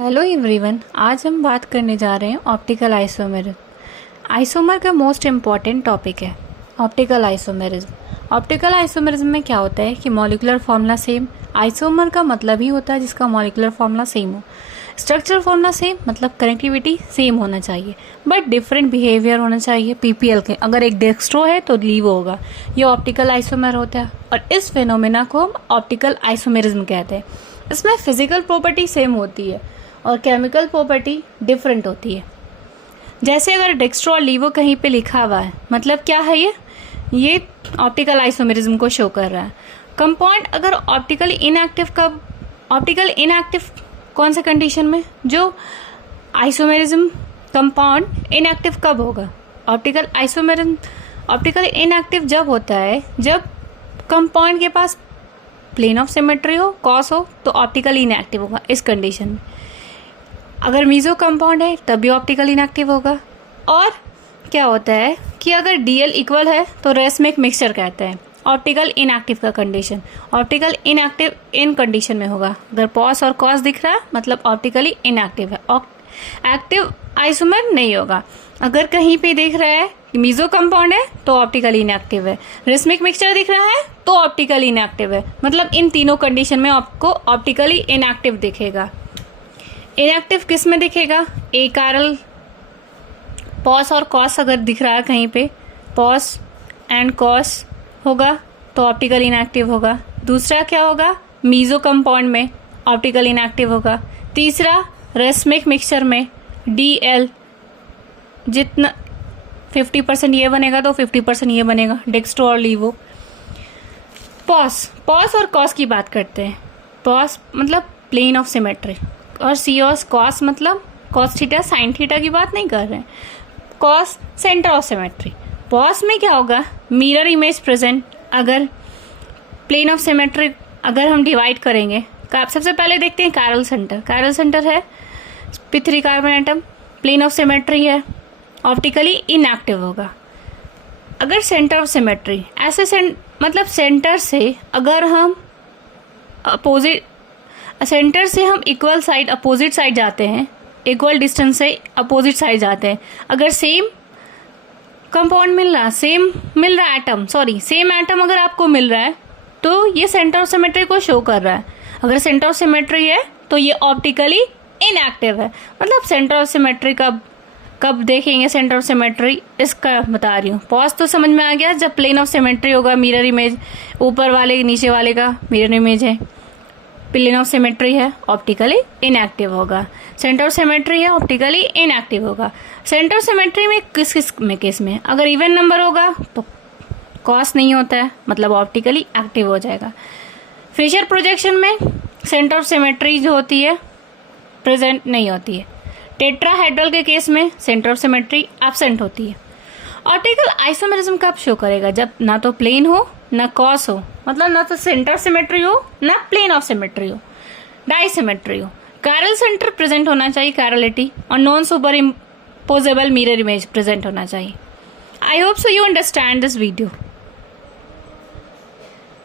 Hello everyone, आज हम बात करने जा रहे हैं ऑप्टिकल आइसोमेरिज्म। आइसोमर का मोस्ट इम्पॉर्टेंट टॉपिक है ऑप्टिकल आइसोमेरिज्म। ऑप्टिकल आइसोमेरिज्म में क्या होता है कि मॉलिक्यूलर फॉर्मूला सेम। आइसोमर का मतलब ही होता है जिसका मॉलिक्यूलर फॉर्मूला सेम हो। स्ट्रक्चरल फॉर्मूला सेम मतलब कनेक्टिविटी सेम होना चाहिए, बट डिफरेंट बिहेवियर होना चाहिए पीपीएल के। अगर एक डेक्स्ट्रो है तो लीवो होगा। ये ऑप्टिकल आइसोमर होता है और इस फिनोमेना को हम ऑप्टिकल आइसोमेरिज्म कहते हैं। इसमें फिजिकल प्रॉपर्टी सेम होती है और केमिकल प्रॉपर्टी डिफरेंट होती है। जैसे अगर डेक्स्ट्रो और लीवो कहीं पे लिखा हुआ है, मतलब क्या है ये ऑप्टिकल आइसोमेरिज्म को शो कर रहा है। कंपाउंड अगर ऑप्टिकल इनएक्टिव कौन से कंडीशन में, जो आइसोमेरिज्म कंपाउंड इनएक्टिव कब होगा। ऑप्टिकल इनएक्टिव जब होता है जब कंपाउंड के पास प्लेन ऑफ सिमेट्री हो, कॉस हो, तो ऑप्टिकल इनएक्टिव होगा इस कंडीशन में। अगर मीजो कंपाउंड है तब भी ऑप्टिकल इनएक्टिव होगा। और क्या होता है कि अगर डीएल इक्वल है तो रेसमिक मिक्सचर कहते हैं ऑप्टिकल इनएक्टिव का कंडीशन। ऑप्टिकल इनएक्टिव इन कंडीशन में होगा। अगर पॉस और कॉस दिख रहा है मतलब ऑप्टिकली इनएक्टिव है, एक्टिव आइसोमर नहीं होगा। अगर कहीं पे दिख रहा है कि मीजो कंपाउंड है तो ऑप्टिकल इनएक्टिव है, रेसमिक मिक्सचर दिख रहा है तो ऑप्टिकल इनएक्टिव है। मतलब इन तीनों कंडीशन में आपको ऑप्टिकली इनएक्टिव दिखेगा। इनएक्टिव किस में दिखेगा? ए कारल पॉस और कॉस अगर दिख रहा है कहीं पे, पॉस एंड कॉस होगा तो ऑप्टिकल इनएक्टिव होगा। दूसरा क्या होगा? मीजो कंपाउंड में ऑप्टिकल इनएक्टिव होगा। तीसरा रेसमिक मिक्सचर में डीएल जितना 50% ये बनेगा तो 50% ये बनेगा, डेक्स्ट्रो और लीवो। पॉस और कॉस की बात करते हैं। पॉस मतलब प्लेन ऑफ सिमेट्री और सीओस कॉस मतलब कॉस थीटा साइन थीटा की बात नहीं कर रहे हैं। Cos center of symmetry. पॉस में क्या होगा? Mirror image present. अगर प्लेन ऑफ सिमेट्री अगर हम डिवाइड करेंगे, सबसे पहले देखते हैं कायरल सेंटर। कायरल सेंटर है P3 carbon atom, plane of symmetry है, ऑप्टिकली इनएक्टिव होगा। अगर सेंटर ऑफ सिमेट्री ऐसे मतलब सेंटर से अगर हम सेंटर से हम इक्वल साइड अपोजिट साइड जाते हैं, इक्वल डिस्टेंस से अपोजिट साइड जाते हैं। अगर सेम कंपाउंड मिल रहा, सेम एटम अगर आपको मिल रहा है तो ये सेंटर ऑफ सिमेट्री को शो कर रहा है। अगर सेंटर ऑफ सिमेट्री है तो ये ऑप्टिकली इनएक्टिव है। मतलब सेंटर ऑफ सिमेट्री कब देखेंगे? सेंटर ऑफ सिमेट्री इसका बता रही हूँ। पॉज तो समझ में आ गया, जब प्लेन ऑफ सिमेट्री होगा, मिरर इमेज ऊपर वाले नीचे वाले का मिरर इमेज है, प्लेन ऑफ सिमेट्री है, ऑप्टिकली इनएक्टिव होगा। सेंटर ऑफ सिमेट्री है, ऑप्टिकली इनएक्टिव होगा। सेंटर ऑफ सिमेट्री में किस केस में? अगर इवन नंबर होगा तो कॉस नहीं होता है, मतलब ऑप्टिकली एक्टिव हो जाएगा। फिशर प्रोजेक्शन में सेंटर ऑफ सिमेट्री जो होती है प्रेजेंट नहीं होती है। टेट्राहेड्रल के केस में सेंटर ऑफ सिमेट्री एब्सेंट होती है। ऑप्टिकल आइसोमेरिज्म कब शो करेगा? जब ना तो प्लेन हो ना कॉस हो, मतलब ना तो सेंटर सिमेट्री हो ना प्लेन ऑफ सिमेट्री हो, डाई सिमेट्री हो। कायरल सेंटर प्रेजेंट होना चाहिए, कायरलिटी, और non super imposable mirror image present होना चाहिए। I hope so you understand this video.